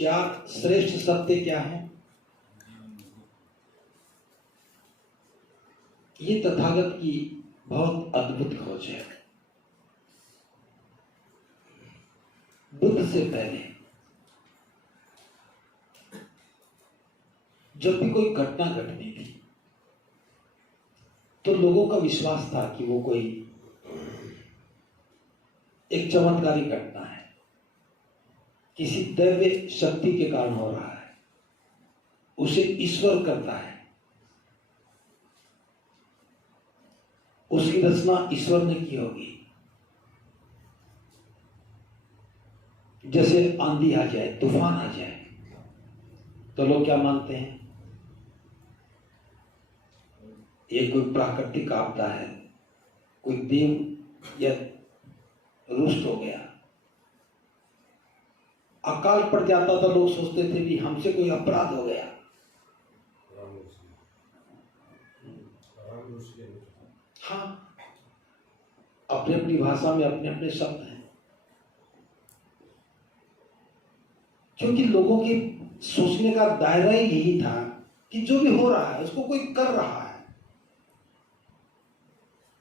चार श्रेष्ठ सत्य क्या है? ये तथागत की बहुत अद्भुत खोज है। बुद्ध से पहले जब भी कोई घटना घटती थी तो लोगों का विश्वास था कि वो कोई एक चमत्कारी घटना है, किसी दैवीय शक्ति के कारण हो रहा है, उसे ईश्वर करता है, उसकी रचना ईश्वर ने की होगी। जैसे आंधी आ जाए, तूफान आ जाए, तो लोग क्या मानते हैं? ये कोई प्राकृतिक आपदा है, कोई देव या रुष्ट हो गया। अकाल पड़ जाता था, लोग सोचते थे कि हमसे कोई अपराध हो गया। हाँ, अपनी अपनी भाषा में अपने अपने शब्द हैं, क्योंकि लोगों के सोचने का दायरा ही यही था कि जो भी हो रहा है उसको कोई कर रहा है,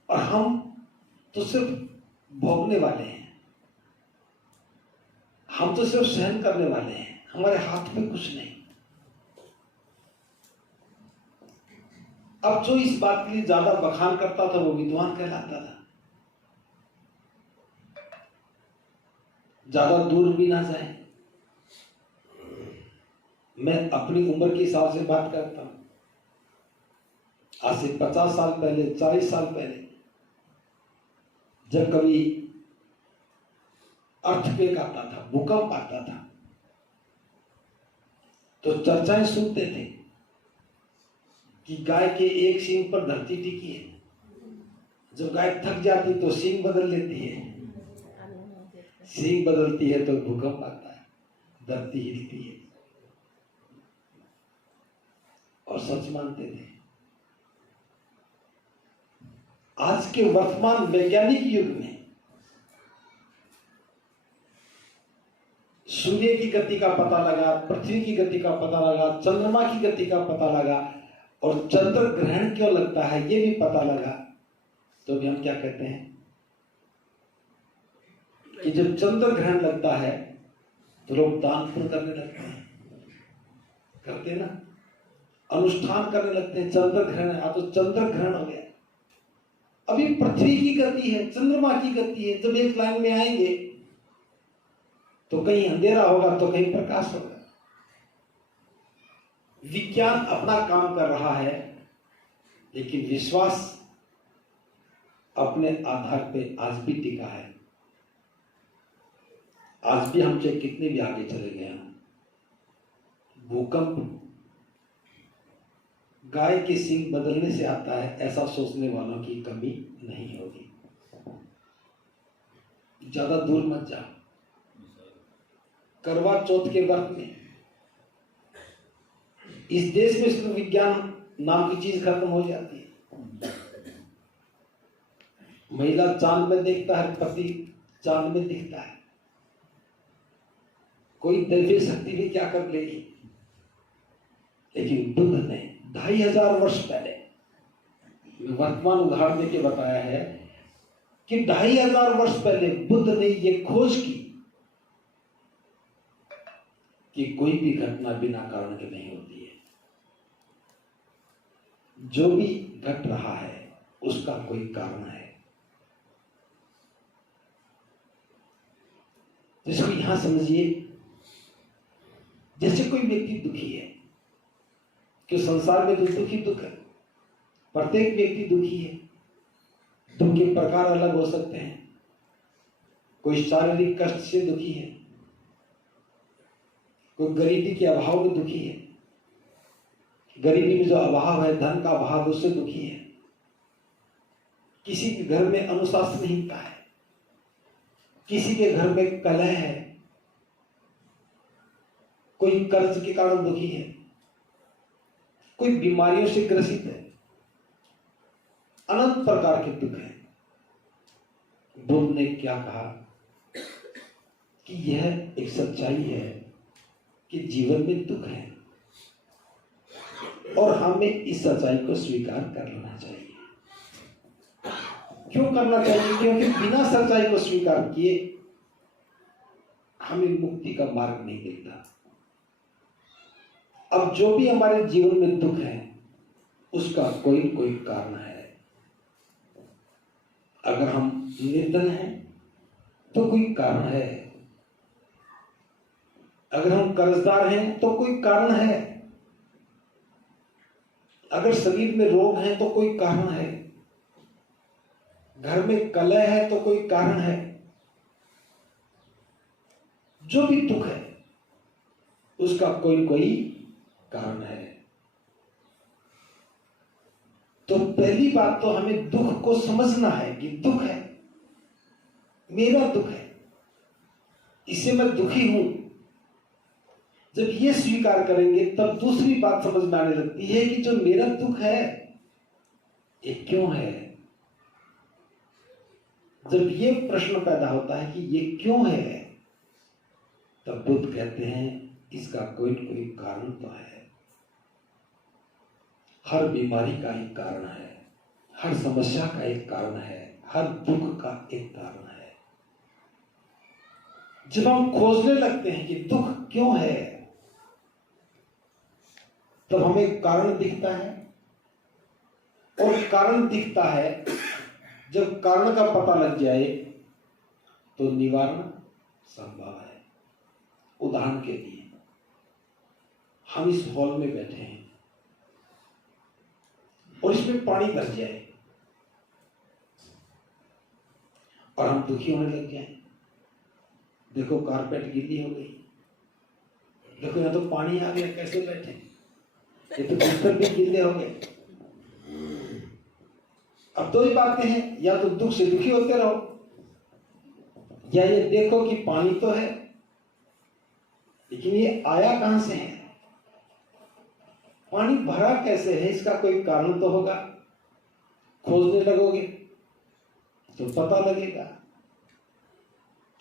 और हम तो सिर्फ भोगने वाले हैं, हम तो सिर्फ सहन करने वाले हैं, हमारे हाथ में कुछ नहीं। अब जो इस बात के लिए ज्यादा बखान करता था वो विद्वान कहलाता था। ज्यादा दूर भी ना जाए, मैं अपनी उम्र के हिसाब से बात करता हूं। आज से 50 साल पहले, 40 साल पहले जब कभी अर्थक्वेक आता था, भूकंप आता था, तो चर्चाएं सुनते थे कि गाय के एक सींग पर धरती टिकी है, जब गाय थक जाती तो सींग बदल लेती है, सींग बदलती है तो भूकंप आता है, धरती हिलती है, और सच मानते थे। आज के वर्तमान वैज्ञानिक युग में सूर्य की गति का पता लगा, पृथ्वी की गति का पता लगा, चंद्रमा की गति का पता लगा, और चंद्र ग्रहण क्यों लगता है ये भी पता लगा, तो भी हम क्या कहते हैं कि जब चंद्र ग्रहण लगता है तो लोग दान पुण्य करने लगते हैं, करते ना, अनुष्ठान करने लगते हैं। चंद्र ग्रहण है, तो चंद्र ग्रहण हो गया। अभी पृथ्वी की गति है, चंद्रमा की गति है, जब एक लाइन में आएंगे तो कहीं अंधेरा होगा तो कहीं प्रकाश होगा। विज्ञान अपना काम कर रहा है, लेकिन विश्वास अपने आधार पे आज भी टिका है। आज भी हम चाहे कितने भी आगे चले गए हैं, भूकंप गाय के सींग बदलने से आता है, ऐसा सोचने वालों की कमी नहीं होगी। ज्यादा दूर मत जाओ, करवा चौथ के व्रत में इस देश में सिर्फ विज्ञान नाम की चीज खत्म हो जाती है। महिला चांद में देखता है, पति चांद में दिखता है, कोई दैवीय शक्ति भी क्या कर लेगी। लेकिन बुद्ध ने 2500 वर्ष पहले, वर्तमान उदाहरण देके बताया है कि 2500 वर्ष पहले बुद्ध ने यह खोज की कि कोई भी घटना बिना कारण के नहीं होती है। जो भी घट रहा है उसका कोई कारण है। जिसको यहां समझिए, जैसे कोई व्यक्ति दुखी है, कि संसार में तो दुखी दुख है, प्रत्येक व्यक्ति दुखी है। दुख के प्रकार अलग हो सकते हैं। कोई शारीरिक कष्ट से दुखी है, कोई गरीबी के अभाव में दुखी है, गरीबी में जो अभाव है, धन का अभाव, उससे दुखी है। किसी के घर में अनुशासनहीनता है, किसी के घर में कलह है, कोई कर्ज के कारण दुखी है, कोई बीमारियों से ग्रसित है, अनंत प्रकार के दुख हैं। बुद्ध ने क्या कहा कि यह एक सच्चाई है कि जीवन में दुख है और हमें इस सच्चाई को स्वीकार कर लेना चाहिए। क्यों करना चाहिए? क्योंकि बिना सच्चाई को स्वीकार किए हमें मुक्ति का मार्ग नहीं मिलता। अब जो भी हमारे जीवन में दुख है उसका कोई न कोई कारण है। अगर हम निर्धन हैं तो कोई कारण है, अगर हम कर्जदार हैं तो कोई कारण है, अगर शरीर में रोग है तो कोई कारण है, घर में कलह है तो कोई कारण है। जो भी दुख है उसका कोई न कोई कारण है। तो पहली बात तो हमें दुख को समझना है कि दुख है, मेरा दुख है, इससे मैं दुखी हूं। जब ये स्वीकार करेंगे तब दूसरी बात समझ में आने लगती है कि जो मेरा दुख है ये क्यों है। जब ये प्रश्न पैदा होता है कि ये क्यों है, तब बुद्ध कहते हैं इसका कोई न कोई कारण तो है। हर बीमारी का एक कारण है, हर समस्या का एक कारण है, हर दुख का एक कारण है। जब हम खोजने लगते हैं कि दुख क्यों है, तब हमें कारण दिखता है। और कारण दिखता है, जब कारण का पता लग जाए तो निवारण संभव है। उदाहरण के लिए हम इस हॉल में बैठे हैं और इसमें पानी भर जाए और हम दुखी होने लग जाए। देखो कारपेट गीली हो गई, देखो यहां तो पानी आ गया, कैसे बैठे, ये तो बिस्तर भी गीले हो गए। अब दो ही बातें हैं, या तो दुख से दुखी होते रहो या ये देखो कि पानी तो है लेकिन ये आया कहां से है, पानी भरा कैसे है, इसका कोई कारण तो होगा। खोजने लगोगे तो पता लगेगा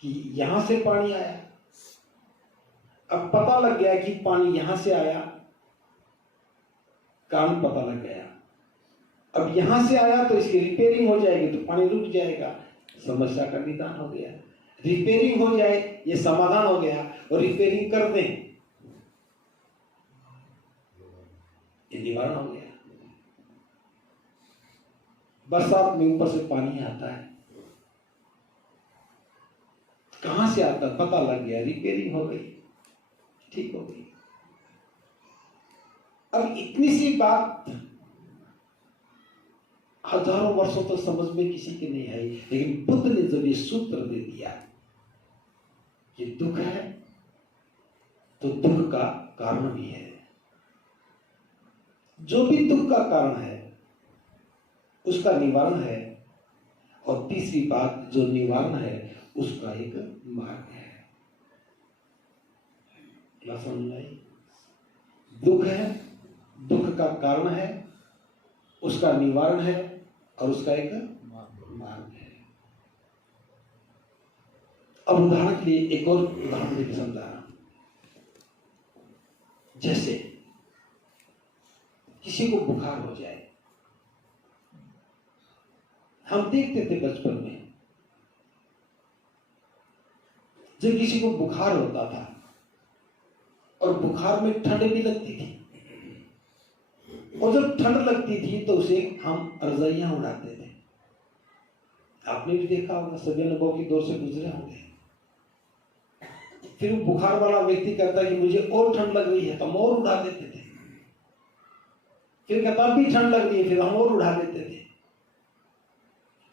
कि यहां से पानी आया। अब पता लग गया कि पानी यहां से आया, कारण पता लग गया। अब यहां से आया तो इसकी रिपेयरिंग हो जाएगी तो पानी रुक जाएगा, समस्या का निदान हो गया। रिपेयरिंग हो जाए ये समाधान हो गया, और रिपेयरिंग कर दें ये निवारण हो गया। बरसात में ऊपर से पानी आता है, कहां से आता पता लग गया, रिपेयरिंग हो गई, ठीक हो गई। अब इतनी सी बात हजारों वर्षों तक समझ में किसी के नहीं आई, लेकिन बुद्ध ने जब ये सूत्र दे दिया कि दुख है तो दुख का कारण भी है। जो भी दुख का कारण है उसका निवारण है, और तीसरी बात जो निवारण है उसका एक मार्ग है। क्या समझ आई? दुख है, दुख का कारण है, उसका निवारण है और उसका एक मार्ग है। अब उदाहरण के लिए एक और उदाहरण देकर समझा रहा हूं। जैसे किसी को बुखार हो जाए, हम देखते थे बचपन में जब किसी को बुखार होता था और बुखार में ठंड भी लगती थी, और जब ठंड लगती थी तो उसे हम रजाइयां उड़ाते थे। आपने भी देखा होगा, सभी अनुभव की दौर से गुजरे होंगे। फिर बुखार वाला व्यक्ति कहता है कि मुझे और ठंड लग रही है, तो हम और उड़ा देते थे। फिर कहता भी ठंड लग रही है, फिर हम और उड़ा देते थे,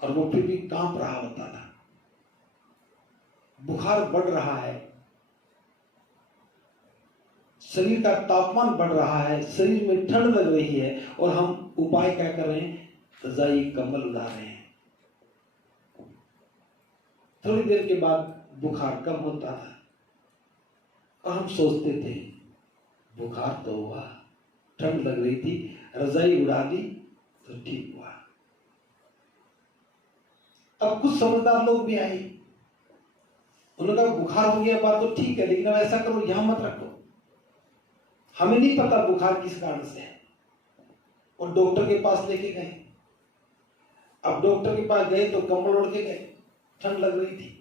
और वो फिर भी कांप रहा होता था। बुखार बढ़ रहा है, शरीर का तापमान बढ़ रहा है, शरीर में ठंड लग रही है, और हम उपाय क्या कर रहे हैं? रजाई कंबल उड़ा रहे हैं। थोड़ी देर के बाद बुखार कम होता था और हम सोचते थे बुखार तो हुआ, ठंड लग रही थी, रजाई उड़ा दी तो ठीक हुआ। अब कुछ समझदार लोग भी आए, उन्होंने कहा बुखार हो गया बात तो ठीक है, लेकिन अब ऐसा करो यहां मत रखो, हमें नहीं पता बुखार किस कारण से है, और डॉक्टर के पास लेके गए। अब डॉक्टर के पास गए तो कंबल ओढ़ के गए, ठंड लग रही थी।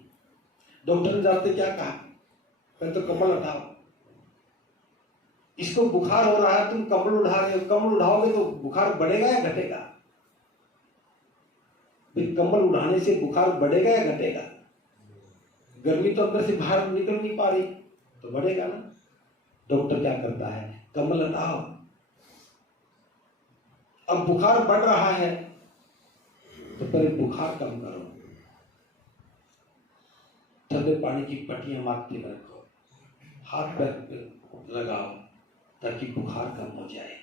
डॉक्टर ने जाते क्या कहा, पहले तो कंबल उठाओ, इसको बुखार हो रहा है, तुम कंबल उठा रहे हो, कंबल उठाओगे तो बुखार बढ़ेगा या घटेगा? फिर कंबल उठाने से बुखार बढ़ेगा या घटेगा? गर्मी तो अंदर से बाहर निकल नहीं पा रही, तो बढ़ेगा ना। डॉक्टर क्या करता है, कंबल हटाओ। अब बुखार बढ़ रहा है तो पहले बुखार कम करो, ठंडे पानी की पट्टियां माथे में रखो, हाथ पैर पे लगाओ ताकि बुखार कम हो जाए।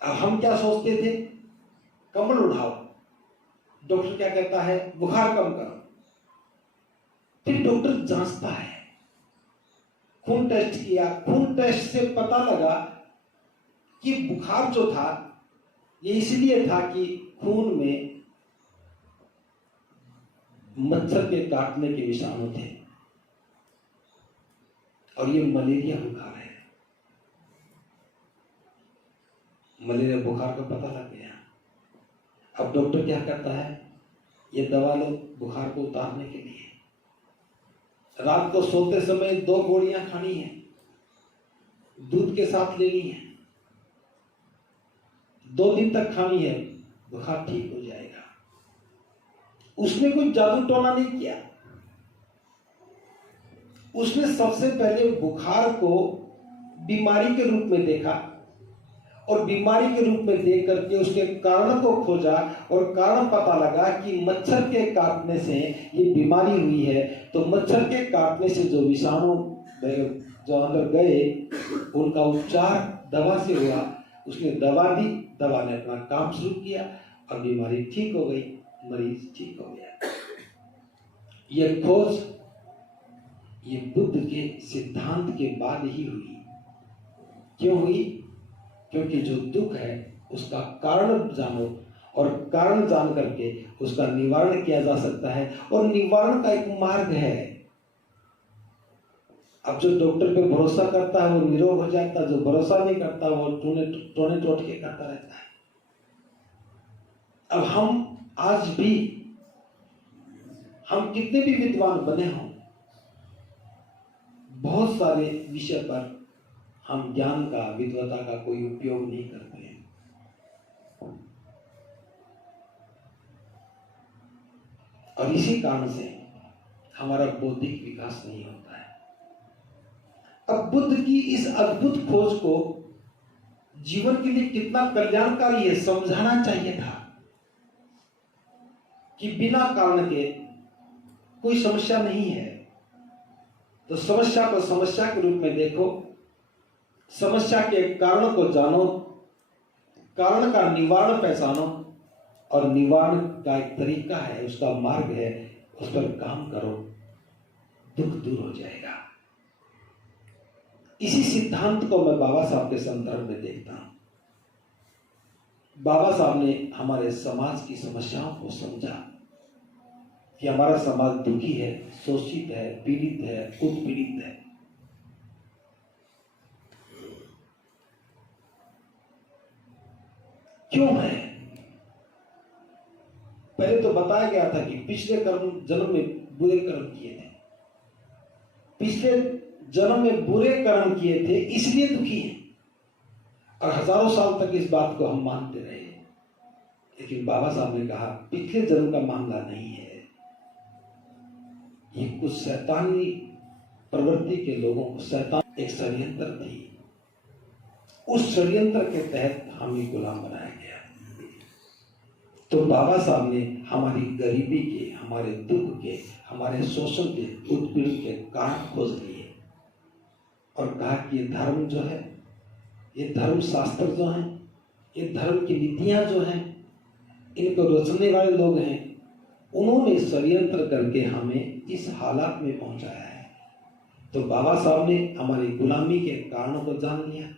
अब हम क्या सोचते थे, कंबल उठाओ, डॉक्टर क्या कहता है, बुखार कम करो। फिर डॉक्टर जांचता है, खून टेस्ट किया, खून टेस्ट से पता लगा कि बुखार जो था ये इसलिए था कि खून में मच्छर के काटने के विषाणु थे और ये मलेरिया बुखार है। मलेरिया बुखार का पता लग गया। अब डॉक्टर क्या करता है, ये दवा लो बुखार को उतारने के लिए। रात को सोते समय 2 गोलियां खानी है, दूध के साथ लेनी है, 2 दिन तक खानी है, बुखार ठीक हो जाएगा। उसने कोई जादू टोना नहीं किया, उसने सबसे पहले बुखार को बीमारी के रूप में देखा और बीमारी के रूप में देख करके उसके कारण को खोजा और कारण पता लगा कि मच्छर के काटने से ये बीमारी हुई है। तो मच्छर के काटने से जो विषाणु जो अंदर गए उनका उपचार दवा से हुआ। उसने दवा दी, दवा ने अपना काम शुरू किया और बीमारी ठीक हो गई, मरीज ठीक हो गया। यह खोज ये बुद्ध के सिद्धांत के बाद ही हुई। क्यों हुई? क्योंकि जो दुख है उसका कारण जानो और कारण जान करके उसका निवारण किया जा सकता है और निवारण का एक मार्ग है। अब जो डॉक्टर पे भरोसा करता है वो निरोग हो जाता है, जो भरोसा नहीं करता वो टोने टोटके करता रहता है। अब हम आज भी, हम कितने भी विद्वान बने हों, बहुत सारे विषय पर हम ज्ञान का, विद्वता का कोई उपयोग नहीं करते हैं। और इसी कारण से हमारा बौद्धिक विकास नहीं होता है। अब बुद्ध की इस अद्भुत खोज को जीवन के लिए कितना कल्याणकारी है समझाना चाहिए था कि बिना कारण के कोई समस्या नहीं है। तो समस्या को समस्या के रूप में देखो, समस्या के कारण को जानो, कारण का निवारण पहचानो और निवारण का एक तरीका है, उसका मार्ग है, उस पर काम करो, दुख दूर हो जाएगा। इसी सिद्धांत को मैं बाबा साहब के संदर्भ में देखता हूं। बाबा साहब ने हमारे समाज की समस्याओं को समझा कि हमारा समाज दुखी है, शोषित है, पीड़ित है, उत्पीड़ित है। क्यों है? पहले तो बताया गया था कि पिछले जन्म में बुरे कर्म किए थे, पिछले जन्म में बुरे कर्म किए थे इसलिए दुखी है। और हजारों साल तक इस बात को हम मानते रहे। लेकिन बाबा साहब ने कहा पिछले जन्म का मामला नहीं है, ये कुछ शैतानी प्रवृत्ति के लोगों को, शैतान एक षड्यंत्र थी, उस षड्यंत्र के तहत हमें गुलाम बनाया गया। तो बाबा साहब ने हमारी गरीबी के, हमारे दुख के, हमारे शोषण के, उत्पीड़न के कारण खोज लिए और कहा कि ये धर्म जो है, ये धर्म शास्त्र जो है, ये धर्म की नीतियां जो हैं, इनको रचने वाले लोग हैं, उन्होंने षड्यंत्र करके हमें इस हालात में पहुंचाया है। तो बाबा साहब ने हमारी गुलामी के कारणों को जान लिया।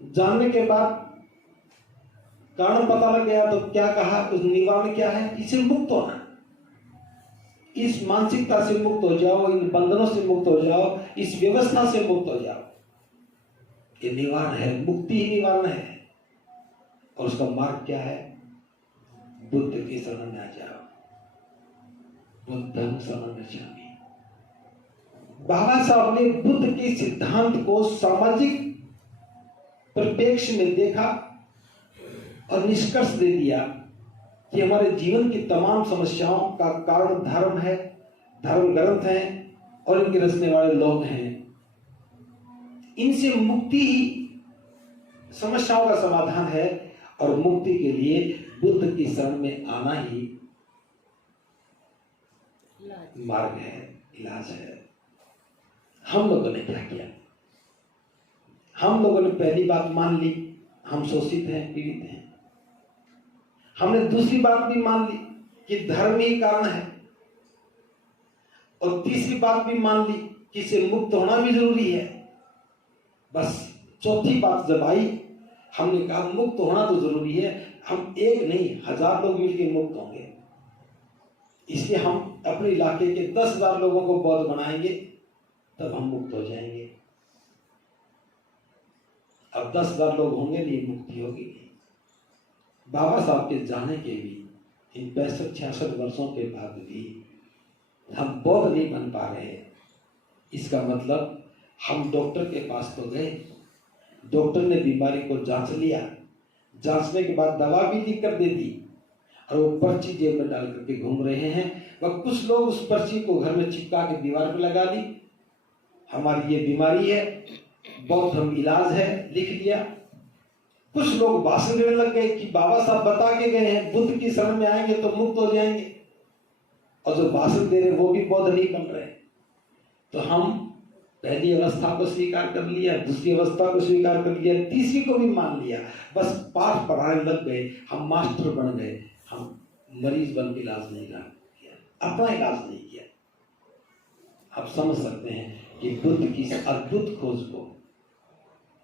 जानने के बाद कारण पता लग गया तो क्या कहा, उस निवारण क्या है? इससे मुक्त होना, इस मानसिकता से मुक्त हो जाओ, इन बंधनों से मुक्त हो जाओ, इस व्यवस्था से मुक्त हो जाओ। ये निवारण है, मुक्ति ही निवारण है। और उसका मार्ग क्या है? बुद्ध की शरण में आ जाओ, बुद्धं शरणं गच्छामि। बाबा साहब ने बुद्ध के सिद्धांत को सामाजिक परिप्रेक्ष्य में देखा और निष्कर्ष दे दिया कि हमारे जीवन की तमाम समस्याओं का कारण धर्म है, धर्म ग्रंथ हैं और इनके रचने वाले लोग हैं। इनसे मुक्ति ही समस्याओं का समाधान है और मुक्ति के लिए बुद्ध की शरण में आना ही मार्ग है, इलाज है। हम लोगों ने क्या किया? हम लोगों ने पहली बात मान ली, हम शोषित हैं, पीड़ित हैं। हमने दूसरी बात भी मान ली कि धर्म ही कारण है, और तीसरी बात भी मान ली कि इससे मुक्त होना भी जरूरी है। बस चौथी बात जब आई, हमने कहा मुक्त होना तो जरूरी है, हम एक नहीं 1000 लोग मिलकर मुक्त होंगे। इसलिए हम अपने इलाके के 10,000 लोगों को बौद्ध बनाएंगे, तब हम मुक्त हो जाएंगे। अब 10,000 लोग होंगे नहीं, मुक्ति होगी नहीं। बाबा साहब के जाने के भी इन 65-66 वर्षों के बाद भी हम बौद्ध नहीं बन पा रहे। इसका मतलब हम डॉक्टर के पास तो गए, डॉक्टर ने बीमारी को जांच लिया, जांचने के बाद दवा भी लिख कर दे दी, और वो पर्ची जेब में डाल करके घूम रहे हैं। वह कुछ लोग उस पर्ची को घर में चिपका के दीवार पर लगा दी, हमारी ये बीमारी है, बौद्ध धर्म इलाज है, लिख लिया। कुछ लोग भाषण देने लग गए कि बाबा साहब बता के गए हैं बुद्ध की शरण में आएंगे तो मुक्त हो जाएंगे, और जो भाषण दे रहे वो भी बौद्ध नहीं बन रहे। तो हम पहली अवस्था को स्वीकार कर लिया, दूसरी अवस्था को स्वीकार कर लिया, तीसरी को भी मान लिया। बस पाठ पढ़ाने लग गए, हम मास्टर बन गए, हम मरीज बन के इलाज नहीं किया, अपना इलाज नहीं किया। आप समझ सकते हैं कि बुद्ध की इस अद्भुत खोज को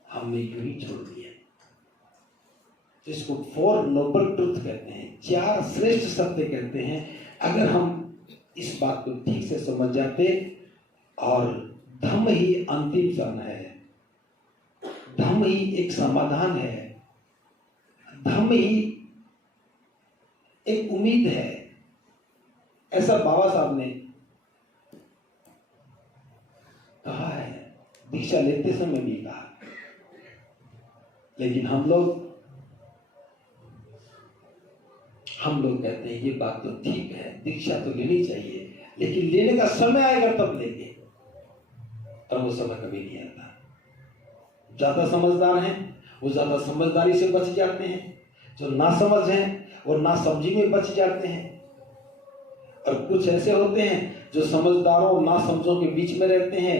हमने यूं ही छोड़ दिया। जिसको 4 नोबल ट्रुथ कहते हैं, 4 श्रेष्ठ सत्य कहते हैं। अगर हम इस बात को ठीक से समझ जाते, और धम्म ही अंतिम शरण है, धम्म ही एक समाधान है, धम्म ही एक उम्मीद है, ऐसा बाबा साहब ने कहा है, दीक्षा लेते समय भी कहा। लेकिन हम लोग कहते हैं ये बात तो ठीक है, दीक्षा तो लेनी चाहिए, लेकिन लेने का समय आएगा तब लेंगे, और वो समय कभी नहीं आता। ज्यादा समझदार हैं वो ज्यादा समझदारी से बच जाते हैं, जो ना समझ हैं वो ना समझी में बच जाते हैं, और कुछ ऐसे होते हैं जो समझदारों और ना समझों के बीच में रहते हैं,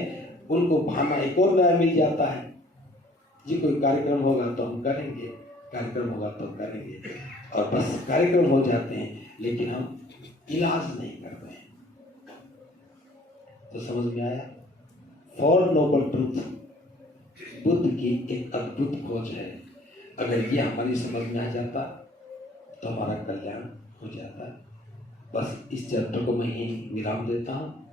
उनको बहाना एक और नया मिल जाता है। जी कोई कार्यक्रम होगा तो हम करेंगे, कार्यक्रम होगा तो हम करेंगे, और बस कार्यक्रम हो जाते हैं, लेकिन हम इलाज नहीं कर रहे हैं। तो समझ में आया? 4 नोबल ट्रुथ बुद्ध की एक अद्भुत खोज है। अगर ये हमारी समझ में आ जाता तो हमारा कल्याण हो जाता। बस इस चैप्टर को मैं यहीं विराम देता हूँ।